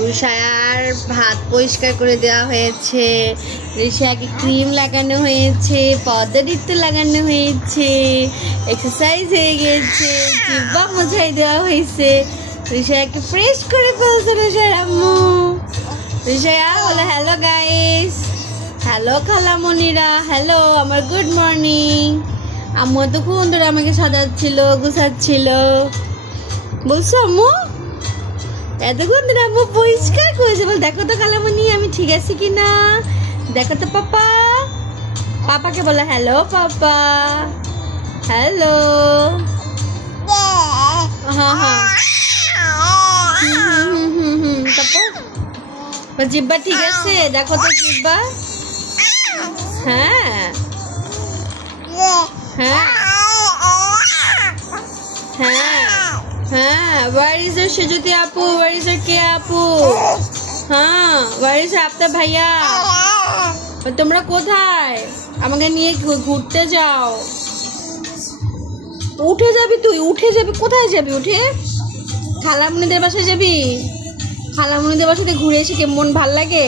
ঋষার ভাত পরিষ্কার করে দেওয়া হয়েছে, ঋষাকে ক্রিম লাগানো হয়েছে, পদ্মদিত্য লাগানো হয়েছে, এক্সারসাইজ হয়ে গেছে, জিহ্বা মোছাই দেওয়া হয়েছে। ঋষাকে ফ্রেশ করে ফেলছে ঋষার আম্মু। ঋষা বলে হ্যালো গাইস, হ্যালো খালামণিরা, হ্যালো আমার গুড মর্নিং। আম্মু এতক্ষণ ধরে আমাকে সাজাচ্ছিল, গুছাচ্ছিল, বলছো আম্মু এতক্ষণ ধরে আম্মু পরিষ্কার করেছে। বল দেখো তো খালামণি আমি ঠিক আছি কিনা, দেখো তো পাপা। পাপাকে বলে হ্যালো পাপা, হ্যালো। হ্যাঁ হ্যাঁ তারপর জিব্বা ঠিক আছে, দেখো তো জিব্বা। হ্যাঁ হ্যাঁ হ্যাঁ হ্যাঁ where is your Shujati আপু, where is your কে আপু, হ্যাঁ where is আপনার ভাইয়া। তোমরা কোথায়? আমাকে নিয়ে ঘুরতে যাও। উঠে যাবি তুই, উঠে যাবি, কোথায় যাবি? উঠে খালামণিদের বাসায় যাবি? খালামণিদের বাসাতে ঘুরে এসে কেমন ভাল লাগে?